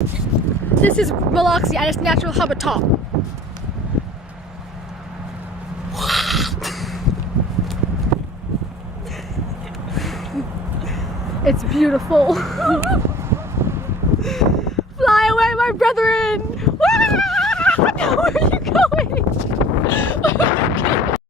This is Meloxy at its natural habitat. It's beautiful.